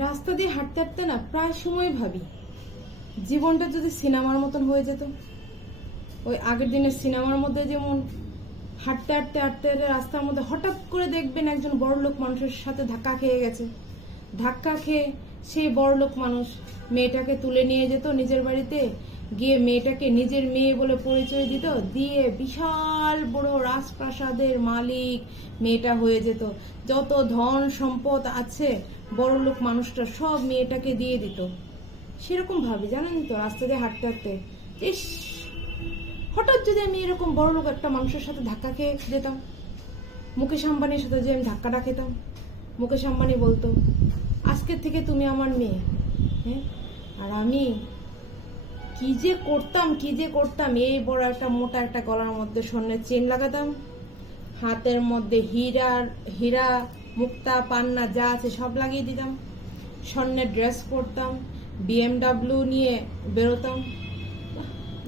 রাস্তা দিয়ে হাঁটতে হাঁটতে না প্রায় সময় ভাবি জীবনটা যদি সিনেমার মতন হয়ে যেত। ওই আগের দিনের সিনেমার মধ্যে যেমন হাঁটতে হাঁটতে হাঁটতে রাস্তার মধ্যে হঠাৎ করে দেখবেন একজন বড়লোক মানুষের সাথে ধাক্কা খেয়ে গেছে, ধাক্কা খেয়ে সেই বড়লোক মানুষ মেয়েটাকে তুলে নিয়ে যেত নিজের বাড়িতে, গিয়ে মেয়েটাকে নিজের মেয়ে বলে পরিচয় দিত, দিয়ে বিশাল বড় রাজপ্রাসাদের মালিক মেয়েটা হয়ে যেত। যত ধন সম্পদ আছে বড়লোক মানুষটা সব মেয়েটাকে দিয়ে দিত। সেরকম ভাবি জানেন তো, রাস্তা দিয়ে হাঁটতে হাঁটতে ইস, হঠাৎ যদি আমি এরকম বড়লোক একটা মানুষের সাথে ধাক্কা খেয়ে যেতাম, মুকেশ আম্বানির সাথে যে আমি ধাক্কাটা খেতাম, মুকেশ আম্বানি বলতো আজকের থেকে তুমি আমার মেয়ে। হ্যাঁ, আর আমি কি যে করতাম, এই বড় একটা মোটা একটা গলার মধ্যে স্বর্ণের চেন লাগাতাম, হাতের মধ্যে হীরা মুক্তা পান্না যা আছে সব লাগিয়ে দিতাম, স্বর্ণের ড্রেস পরতাম, BMW নিয়ে বেরোতাম।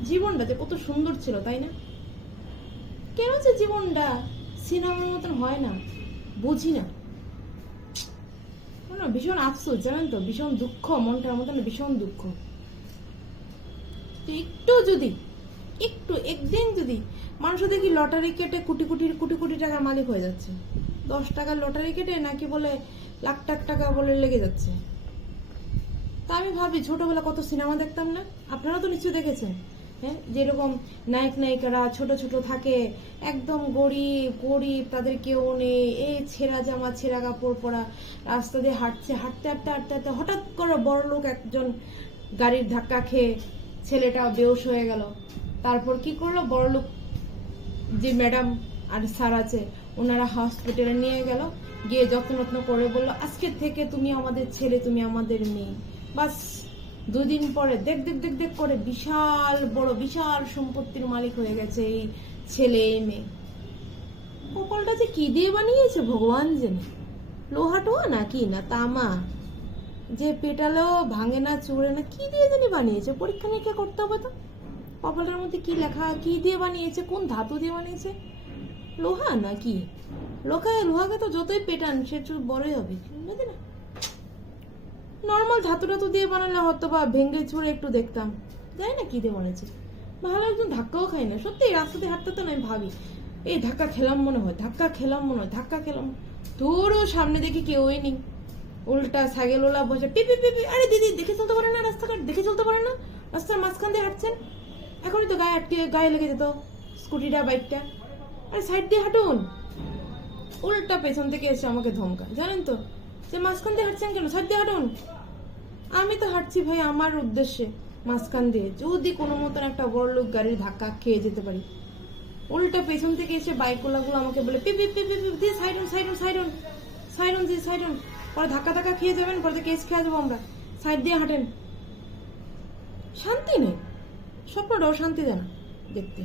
জীবনটা যে কত সুন্দর ছিল তাই না? কেন যে জীবনটা সিনেমার মতন হয় না বুঝি না। ভীষণ আফসোস জানেন তো, ভীষণ দুঃখ, মনটার মতন ভীষণ দুঃখ। তো একদিন যদি মানুষ দেখি লটারি কেটে কোটি কোটি টাকার মালিক হয়ে যাচ্ছে, 10 টাকার লটারি কেটে নাকি বলে লাখ টাকা বলে লেগে যাচ্ছে। তা আমি ভাবি ছোটবেলা কত সিনেমা দেখতাম না, আপনারা তো নিশ্চয়ই দেখেছেন। হ্যাঁ, যেরকম নায়ক নায়িকারা ছোট থাকে, একদম গরিব, তাদের কেউ নেই, এই ছেঁড়া জামা ছেঁড়া কাপড় পরা, রাস্তা দিয়ে হাঁটতে হঠাৎ করে বড় লোক একজন গাড়ির ধাক্কা খেয়ে ছেলেটা বেহুশ হয়ে গেল। তারপর কি করলো, বড় লোক যে ম্যাডাম আর স্যার আছে ওনারা হসপিটালে নিয়ে গেল, গিয়ে যত্ন করে বললো আজকে থেকে তুমি আমাদের ছেলে, তুমি আমাদের মেয়ে। বাস 2 দিন পরে দেখ করে বিশাল সম্পত্তির মালিক হয়ে গেছে এই ছেলে এই মেয়ে। কপালটা যে কি দিয়ে বানিয়েছে ভগবান জানে, লোহাটোয়া নাকি না তামা, যে পেটালেও ভাঙে না চুড়ে না, কি দিয়ে জানি বানিয়েছে। পরীক্ষা নিরীক্ষা করতে হবে তো, কপালটার মধ্যে কি লেখা, কি দিয়ে বানিয়েছে, কোন ধাতু দিয়ে বানিয়েছে, লোহা নাকি? লোহাকে তো যতই পেটান সে একটু বড়ই হবে, বুঝলি না? নর্মাল ধাতু দিয়ে বানালে হয়তো বা ভেঙে ছুঁড়ে একটু দেখতাম, জানি না কি দিয়ে বানিয়েছে। ভালো একজন ধাক্কাও খাই না সত্যি, রাস্তাতে হাঁটতে তো আমি ভাবি এই ধাক্কা খেলাম মনে হয়, তোরও সামনে দেখি কেউই নেই, উল্টা সাইকেল ওলা বসে পিপি। আরে দিদি দেখে চলতে পারে না, রাস্তাঘাট দেখে চলতে পারে না, রাস্তার মাঝখান দিয়ে হাঁটছেন, এখনই তো গায়ে লেগে যেত স্কুটিটা বাইকটা। আরে সাইড দিয়ে হাঁটুন। উল্টা পেছন থেকে এসে আমাকে ধমকা, জানেন তো যে মাঝখান দিয়ে হাঁটছেন কেন, সাইড দিয়ে হাঁটুন। আমি তো হাঁটছি ভাই আমার উদ্দেশ্যে মাঝখান দিয়ে, যদি কোনো মতন একটা বড় লোক গাড়ির ধাক্কা খেয়ে যেতে পারি। উল্টা পেছন থেকে এসে বাইকওয়ালাগুলো আমাকে বলে পিপি দিয়ে সাইডন, পরে ধাক্কা খেয়ে যাবেন, পরে কেস খেয়ে যাবো আমরা, সাইড দিয়ে হাঁটেন। শান্তি নেই, স্বপ্নটাও শান্তি দেয় না দেখতে।